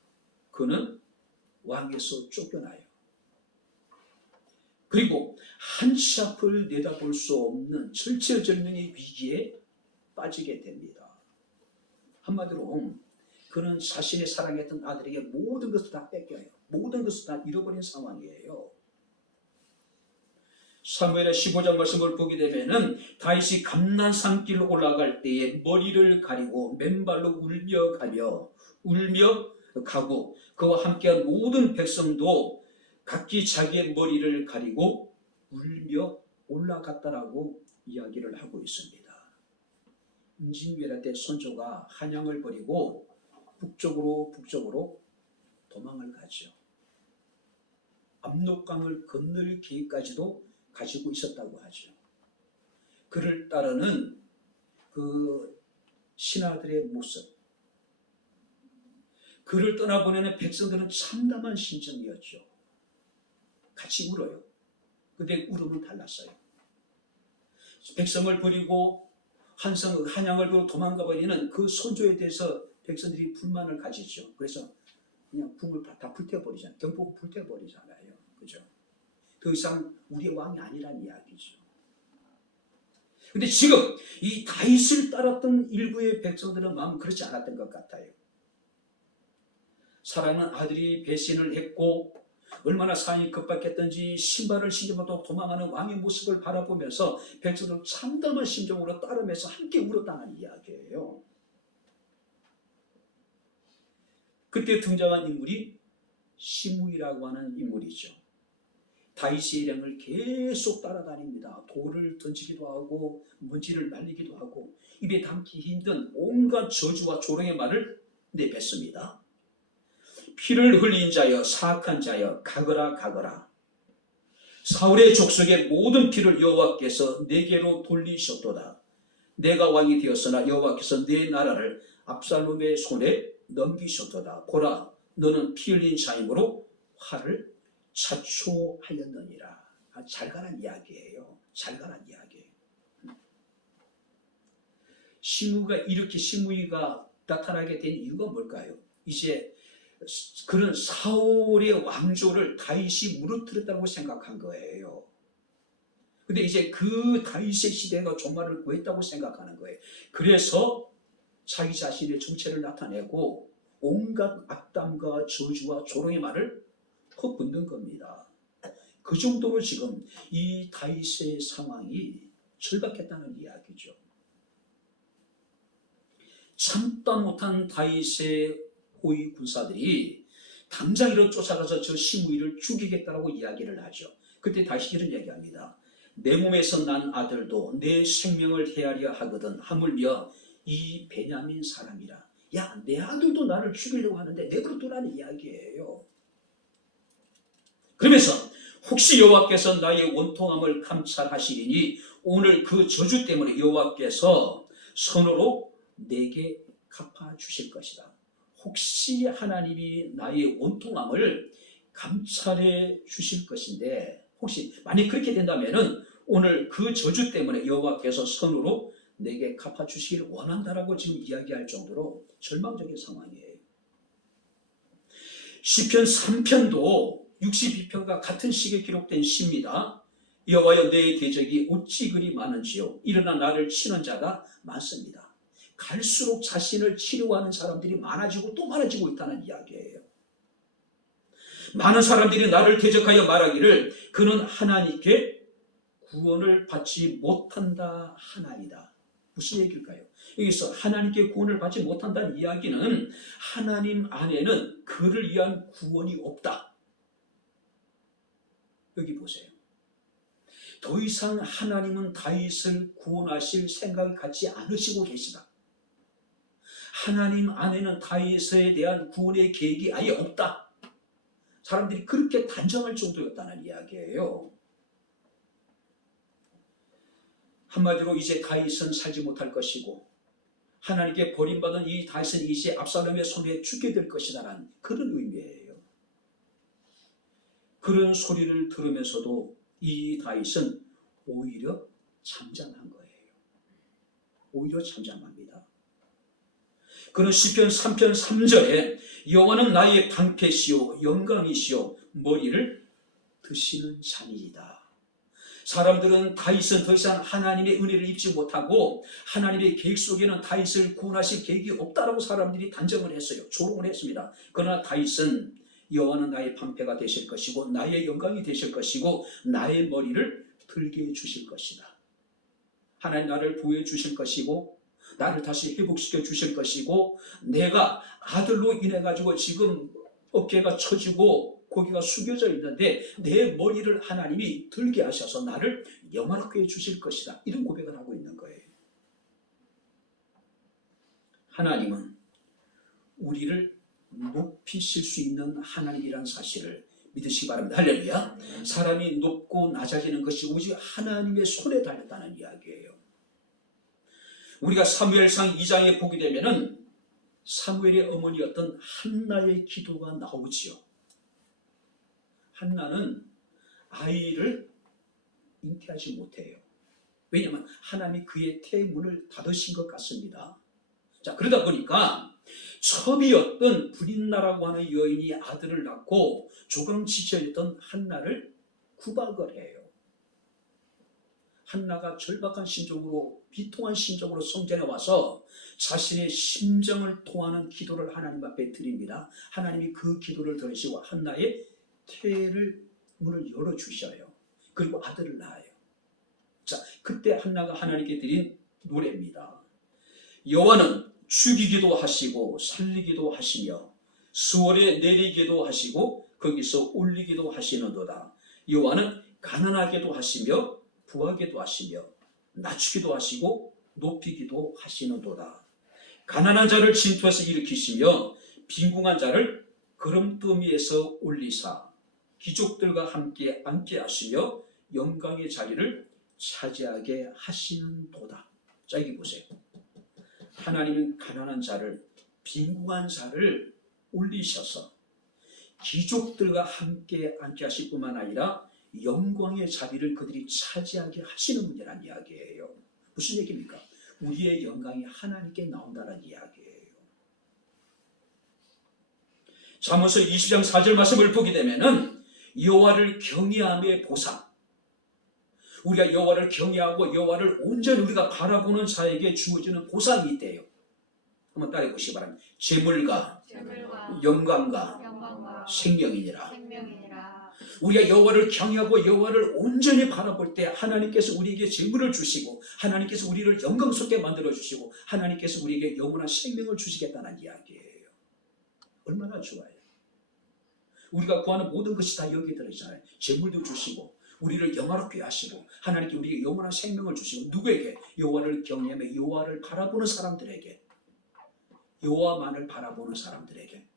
그는 왕에서 쫓겨나요. 그리고 한치 앞을 내다볼 수 없는 절체절명의 위기에 빠지게 됩니다. 한마디로 그는 자신의 사랑했던 아들에게 모든 것을 다 뺏겨요. 모든 것을 다 잃어버린 상황이에요. 사무엘의 15장 말씀을 보게 되면은 다윗이 감난산길로 올라갈 때에 머리를 가리고 맨발로 울며 가고 그와 함께한 모든 백성도 각기 자기의 머리를 가리고 울며 올라갔다라고 이야기를 하고 있습니다. 임진왜란 때 선조가 한양을 버리고 북쪽으로 도망을 가죠. 압록강을 건널 계획까지도 가지고 있었다고 하죠. 그를 따르는 그 신하들의 모습, 그를 떠나보내는 백성들은 참담한 심정이었죠. 같이 울어요. 근데 울음은 달랐어요. 백성을 버리고 한양을 버리고 도망가 버리는 그 선조에 대해서 백성들이 불만을 가지죠. 그래서 그냥 궁을 다 불태워버리잖아요. 경복을 불태워버리잖아요. 그죠? 더 이상 우리의 왕이 아니란 이야기죠. 근데 지금 이 다윗을 따랐던 일부의 백성들은 마음은 그렇지 않았던 것 같아요. 사랑하는 아들이 배신을 했고 얼마나 상이 급박했던지 신발을 신지마도 도망하는 왕의 모습을 바라보면서 백성들은 참담한 심정으로 따르면서 함께 울었다는 이야기예요. 그때 등장한 인물이 시므이라고 하는 인물이죠. 다윗의 일행을 계속 따라다닙니다. 돌을 던지기도 하고 먼지를 날리기도 하고 입에 담기 힘든 온갖 저주와 조롱의 말을 내뱉습니다. 피를 흘린 자여 사악한 자여 가거라. 사울의 족속의 모든 피를 여호와께서 내게로 돌리셨도다. 내가 왕이 되었으나 여호와께서 내 나라를 압살롬의 손에 넘기셨도다. 보라, 너는 피 흘린 자이므로 화를 자초하였느니라. 잘 가란 이야기예요. 잘 가란 이야기. 시므이가 나타나게 된 이유가 뭘까요? 이제 그런 사울의 왕조를 다윗이 무너뜨렸다고 생각한 거예요. 근데 이제 그 다윗의 시대가 종말을 구했다고 생각하는 거예요. 그래서 자기 자신의 정체를 나타내고 온갖 악담과 저주와 조롱의 말을 퍼붓는 겁니다. 그 정도로 지금 이 다윗의 상황이 절박했다는 이야기죠. 참다 못한 다윗의 호위 군사들이 당장 이로 쫓아가서 저 시므이를 죽이겠다라고 이야기를 하죠. 그때 다시 이런 얘기합니다. 내 몸에서 난 아들도 내 생명을 헤아려 하거든 하물며 이 베냐민 사람이라. 야, 내 아들도 나를 죽이려고 하는데 내버려두라는 이야기예요. 그러면서 혹시 여호와께서 나의 원통함을 감찰하시리니 오늘 그 저주 때문에 여호와께서 선으로 내게 갚아주실 것이다. 혹시 하나님이 나의 원통함을 감찰해 주실 것인데, 혹시 만약 그렇게 된다면은 오늘 그 저주 때문에 여호와께서 선으로 내게 갚아주시기를 원한다라고 지금 이야기할 정도로 절망적인 상황이에요. 시편 3편도 62편과 같은 시기에 기록된 시입니다. 여호와여, 내 대적이 어찌 그리 많은지요. 일어나 나를 치는 자가 많습니다. 갈수록 자신을 치료하는 사람들이 많아지고 또 많아지고 있다는 이야기예요. 많은 사람들이 나를 대적하여 말하기를 그는 하나님께 구원을 받지 못한다 하나이다. 무슨 얘기일까요? 여기서 하나님께 구원을 받지 못한다는 이야기는 하나님 안에는 그를 위한 구원이 없다. 여기 보세요. 더 이상 하나님은 다윗을 구원하실 생각을 갖지 않으시고 계시다. 하나님 안에는 다윗에 대한 구원의 계획이 아예 없다. 사람들이 그렇게 단정할 정도였다는 이야기예요. 한마디로 이제 다윗은 살지 못할 것이고 하나님께 버림받은 이 다윗은 이제 압살롬의 손에 죽게 될 것이다라는 그런 의미예요. 그런 소리를 들으면서도 이 다윗은 오히려 잠잠한 거예요. 오히려 잠잠합니다. 그는 시편 3편 3절에 여호와는 나의 방패시요 영광이시요 머리를 드시는 자니이다. 사람들은 다윗은 더 이상 하나님의 은혜를 입지 못하고 하나님의 계획 속에는 다윗을 구원하실 계획이 없다라고 사람들이 단정을 했어요. 조롱을 했습니다. 그러나 다윗은 여호와는 나의 방패가 되실 것이고 나의 영광이 되실 것이고 나의 머리를 들게 해주실 것이다. 하나님 나를 보호해 주실 것이고 나를 다시 회복시켜 주실 것이고 내가 아들로 인해 가지고 지금 어깨가 처지고 고개가 숙여져 있는데 내 머리를 하나님이 들게 하셔서 나를 영화롭게 해 주실 것이다. 이런 고백을 하고 있는 거예요. 하나님은 우리를 높이실 수 있는 하나님이라는 사실을 믿으시기 바랍니다. 할렐루야. 사람이 높고 낮아지는 것이 오직 하나님의 손에 달렸다는 이야기예요. 우리가 사무엘상 2장에 보게 되면은 사무엘의 어머니였던 한나의 기도가 나오지요. 한나는 아이를 잉태하지 못해요. 왜냐하면 하나님이 그의 태문을 닫으신 것 같습니다. 자, 그러다 보니까 첩이었던 브린나라고 하는 여인이 아들을 낳고 조강지처였던 한나를 구박을 해요. 한나가 절박한 심정으로 비통한 심정으로 성전에 와서 자신의 심정을 통하는 기도를 하나님 앞에 드립니다. 하나님이 그 기도를 들으시고 한나의 태를 문을 열어주셔요. 그리고 아들을 낳아요. 자, 그때 한나가 하나님께 드린 노래입니다. 여호와는 죽이기도 하시고 살리기도 하시며 수월에 내리기도 하시고 거기서 올리기도 하시는도다. 여호와는 가난하게도 하시며 부하게도 하시며 낮추기도 하시고 높이기도 하시는도다. 가난한 자를 진토에서 일으키시며 빈궁한 자를 그름더미에서 올리사 귀족들과 함께 앉게 하시며 영광의 자리를 차지하게 하시는도다. 자, 여기 보세요. 하나님은 가난한 자를, 빈궁한 자를 올리셔서 귀족들과 함께 앉게 하실 뿐만 아니라 영광의 자리를 그들이 차지하게 하시는 분이라는 이야기예요. 무슨 얘기입니까? 우리의 영광이 하나님께 나온다는 이야기예요. 잠언서 20장 4절 말씀을 보게 되면은 여호와를 경외함의 보상, 우리가 여호와를 경외하고 여호와를 온전히 우리가 바라보는 자에게 주어지는 보상이 있대요. 한번 따라해 보시기 바랍니다. 재물과 영광과 생명이니라. 우리가 여호와를 경외하고 여호와를 온전히 바라볼 때 하나님께서 우리에게 재물을 주시고 하나님께서 우리를 영광스럽게 만들어 주시고 하나님께서 우리에게 영원한 생명을 주시겠다는 이야기예요. 얼마나 좋아요. 우리가 구하는 모든 것이 다 여기 들어있잖아요. 재물도 주시고 우리를 영화롭게 하시고 하나님께 우리에게 영원한 생명을 주시고 누구에게? 여호와를 경외하며 여호와를 바라보는 사람들에게, 여호와만을 바라보는 사람들에게.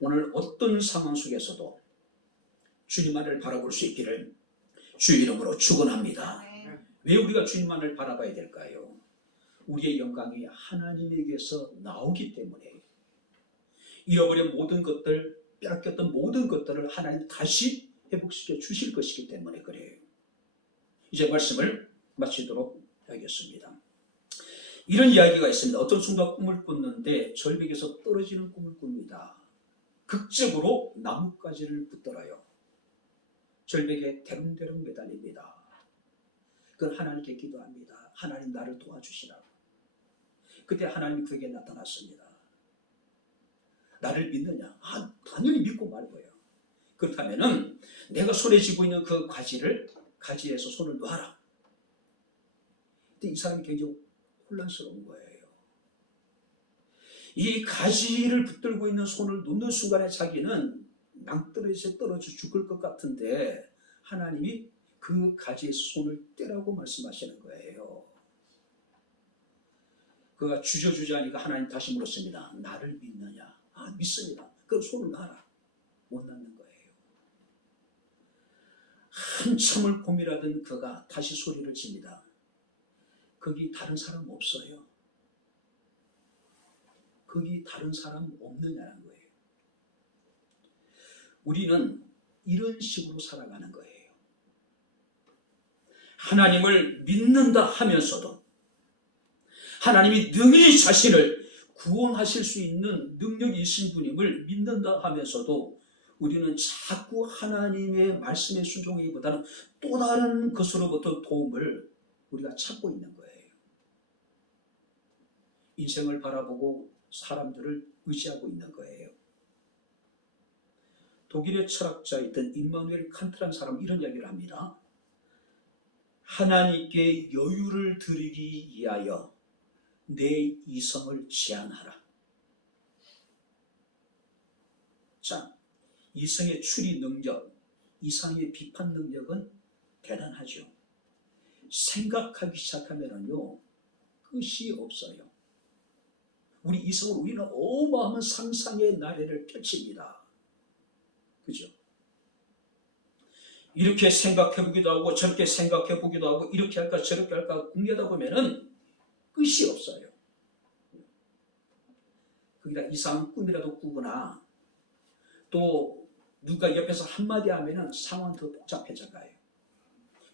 오늘 어떤 상황 속에서도 주님만을 바라볼 수 있기를 주의 이름으로 축원합니다. 왜 우리가 주님만을 바라봐야 될까요? 우리의 영광이 하나님에게서 나오기 때문에 잃어버린 모든 것들, 빼앗겼던 모든 것들을 하나님 다시 회복시켜 주실 것이기 때문에 그래요. 이제 말씀을 마치도록 하겠습니다. 이런 이야기가 있습니다. 어떤 순간 꿈을 꿨는데 절벽에서 떨어지는 꿈을 꿉니다. 극적으로 나뭇가지를 붙들어요. 절벽에 대롱대롱 매달립니다. 그건 하나님께 기도합니다. 하나님 나를 도와주시라. 그때 하나님이 그에게 나타났습니다. 나를 믿느냐? 당연히 믿고 말고요. 그렇다면은 내가 손에 쥐고 있는 그 가지에서 손을 놔라. 근데 이 사람이 굉장히 혼란스러운 거예요. 이 가지를 붙들고 있는 손을 놓는 순간에 자기는 낭떠러지에 떨어져 죽을 것 같은데 하나님이 그 가지에서 손을 떼라고 말씀하시는 거예요. 그가 주저주저하니까 하나님 다시 물었습니다. 나를 믿느냐? 믿습니다. 그럼 손을 놔라. 못 놨는 거예요. 한참을 고민하던 그가 다시 소리를 칩니다. 거기 다른 사람 없어요. 거기 다른 사람 없느냐는 거예요. 우리는 이런 식으로 살아가는 거예요. 하나님을 믿는다 하면서도 하나님이 능히 자신을 구원하실 수 있는 능력이 있으신 분임을 믿는다 하면서도 우리는 자꾸 하나님의 말씀에 순종하기보다는 또 다른 것으로부터 도움을 우리가 찾고 있는 거예요. 인생을 바라보고 사람들을 의지하고 있는 거예요. 독일의 철학자였던 임마누엘 칸트라는 사람은 이런 이야기를 합니다. 하나님께 여유를 드리기 위하여 내 이성을 제한하라. 자, 이성의 추리 능력, 이성의 비판 능력은 대단하죠. 생각하기 시작하면요 끝이 없어요. 우리 이성으로 우리는 어마어마한 상상의 나래를 펼칩니다. 그죠? 이렇게 생각해보기도 하고 저렇게 생각해보기도 하고 이렇게 할까 저렇게 할까 궁리하다 보면은 끝이 없어요. 거기다 이상한 꿈이라도 꾸거나 또 누가 옆에서 한마디 하면은 상황이 더 복잡해져 가요.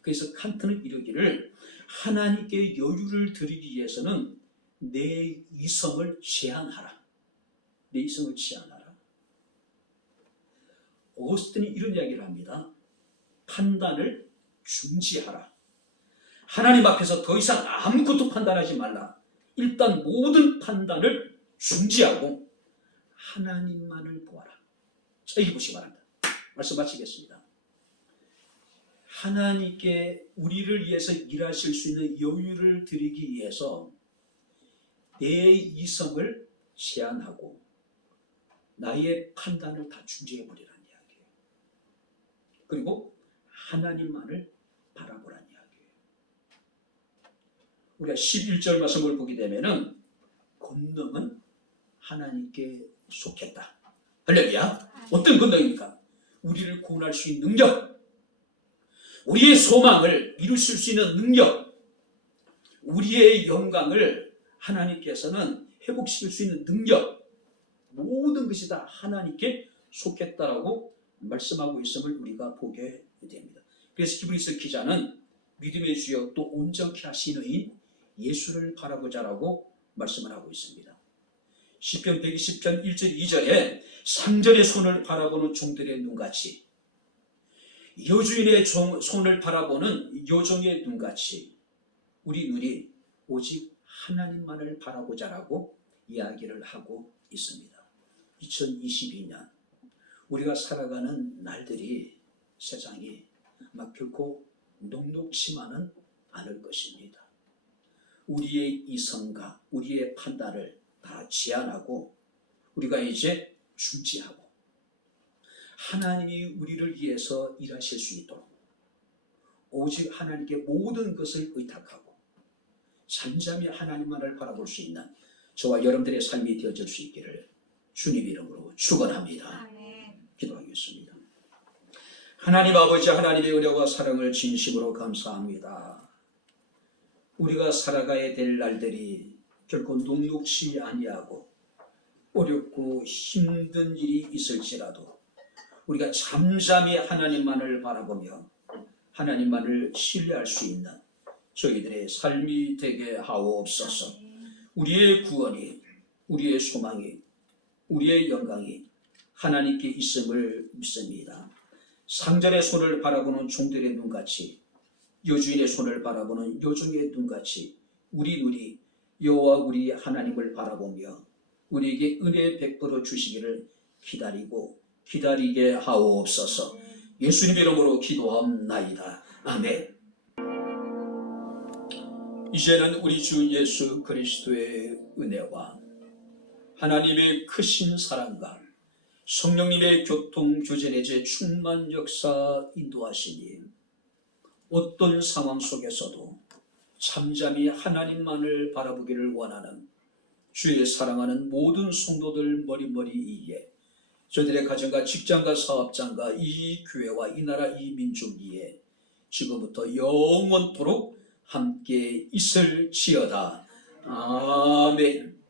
그래서 칸트는 이러기를 하나님께 여유를 드리기 위해서는 내 이성을 제한하라. 내 이성을 제한하라. 오거스틴이 이런 이야기를 합니다. 판단을 중지하라. 하나님 앞에서 더 이상 아무것도 판단하지 말라. 일단 모든 판단을 중지하고 하나님만을 보아라. 자, 이거 보시기 바랍니다. 말씀 마치겠습니다. 하나님께 우리를 위해서 일하실 수 있는 여유를 드리기 위해서 내 이성을 제한하고 나의 판단을 다 중지해버리라는 이야기예요. 그리고 하나님만을 바라보라는 이야기예요. 우리가 11절 말씀을 보게 되면은 권능은 하나님께 속했다. 할렐루야. 어떤 권능입니까? 우리를 구원할 수 있는 능력, 우리의 소망을 이루실 수 있는 능력, 우리의 영광을 하나님께서는 회복시킬 수 있는 능력, 모든 것이 다 하나님께 속했다라고 말씀하고 있음을 우리가 보게 됩니다. 그래서 히브리서 기자는 믿음의 주여 또 온전케 하시는 이인 예수를 바라보자라고 말씀을 하고 있습니다. 시편 120편 1절 2절에 상전의 손을 바라보는 종들의 눈같이, 여주인의 손을 바라보는 여종의 눈같이 우리 눈이 오직 하나님만을 바라보자라고 이야기를 하고 있습니다. 2022년 우리가 살아가는 날들이 세상이 막 결코 녹록치만은 않을 것입니다. 우리의 이성과 우리의 판단을 다 제한하고 우리가 이제 중지하고 하나님이 우리를 위해서 일하실 수 있도록 오직 하나님께 모든 것을 의탁하고 잠잠히 하나님만을 바라볼 수 있는 저와 여러분들의 삶이 되어질 수 있기를 주님 이름으로 축원합니다. 아멘. 기도하겠습니다. 하나님 아버지, 하나님의 은혜와 사랑을 진심으로 감사합니다. 우리가 살아가야 될 날들이 결코 녹록지 아니하고 어렵고 힘든 일이 있을지라도 우리가 잠잠히 하나님만을 바라보며 하나님만을 신뢰할 수 있는 저희들의 삶이 되게 하옵소서. 우리의 구원이, 우리의 소망이, 우리의 영광이 하나님께 있음을 믿습니다. 상전의 손을 바라보는 종들의 눈같이, 여주인의 손을 바라보는 여종의 눈같이 우리 눈이 여호와 우리 하나님을 바라보며 우리에게 은혜 베풀어 주시기를 기다리고 기다리게 하옵소서. 예수님 이름으로 기도합나이다. 아멘. 이제는 우리 주 예수 그리스도의 은혜와 하나님의 크신 사랑과 성령님의 교통교제내제 충만 역사 인도하시니 어떤 상황 속에서도 잠잠히 하나님만을 바라보기를 원하는 주의 사랑하는 모든 성도들 머리머리 위에, 저들의 가정과 직장과 사업장과 이 교회와 이 나라 이 민족 위에 지금부터 영원토록 함께 있을지어다. 아멘.